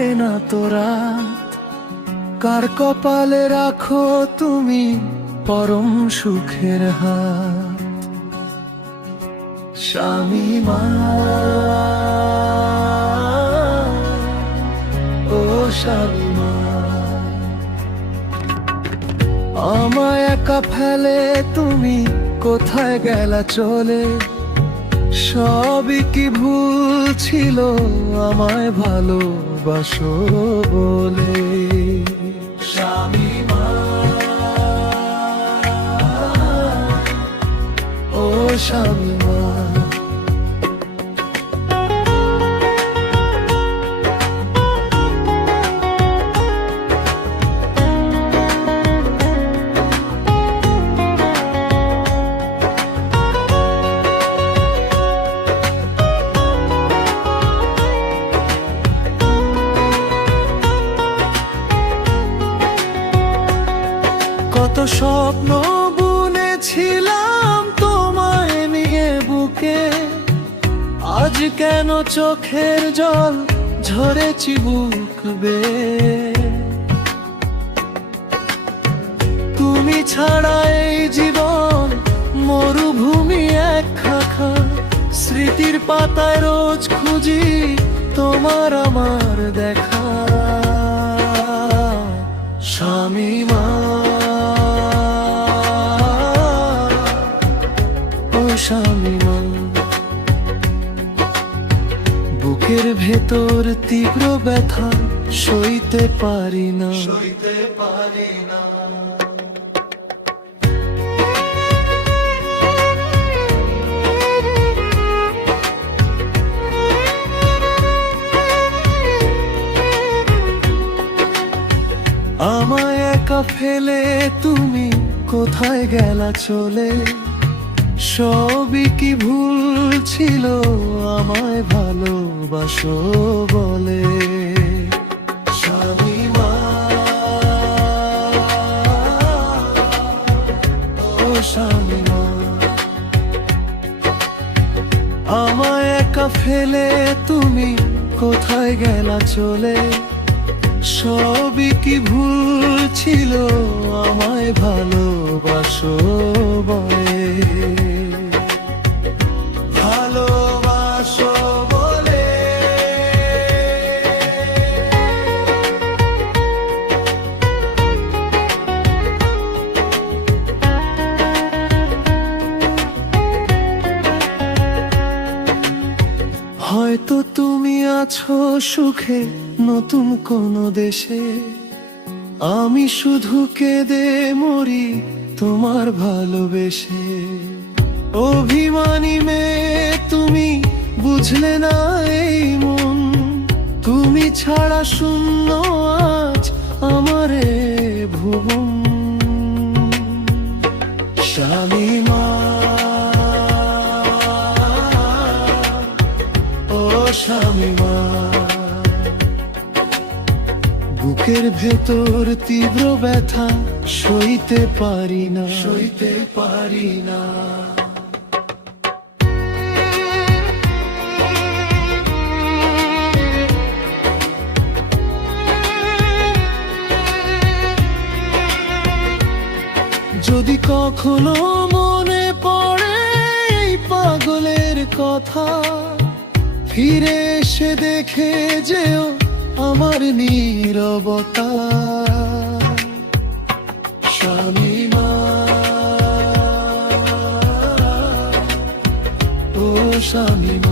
কাটে না তোরা, কার কপালে রাখো তুমি পরম সুখের হাত। শামিমা, ও শামিমা, আমায় একা ফেলে তুমি কোথায় গেলা চলে? সবই কি ভুল ছিল আমায় ভালোবাসো বলে? শামিমা, ও শামিমা, কত স্বপ্ন বুনেছিলাম তোমায় নিয়ে বুকে, আজ কেন চোখের জল ঝরেছি বুক বেয়ে? তুমি ছাড়া এই জীবন মরুভূমি এক খাখা, স্মৃতির পাতায় রোজ খুঁজি তোমার আমার দেখা। শামিমা, শামিমা, বুকের ভেতর তীব্র ব্যথা সইতে পারি না, সইতে পারি না। আমায় একা ফেলে তুমি কোথায় গেলা চলে? সবই কি ভুল ছিল আমায় ভালোবাসো বলে? শামিমা, ও শামিমা, আমায় একা ফেলে তুমি কোথায় গেলা চলে? সবই কি ভুল ছিল আমায় ভালোবাসো বলে? ভালোবাসো বলে। হয়তো তুমি আছো সুখে নতুন কোনো দেশে, আমি শুধু কেঁদে মরি তোমার ভালোবেসে। অভিমানী মেয়ে তুমি, বুঝলে না এই মন, তুমি ছাড়া শূন্য আজ আমার এ ভুবন। শামিমা, ও শামিমা, বুকের ভেতর তীব্র ব্যথা সইতে পারি না, সইতে পারি না। যদি কখনো মনে পড়ে এই পাগলের কথা, ফিরে এসে দেখে যেও আমার নীরবতা। শামিমা, ও শামিমা।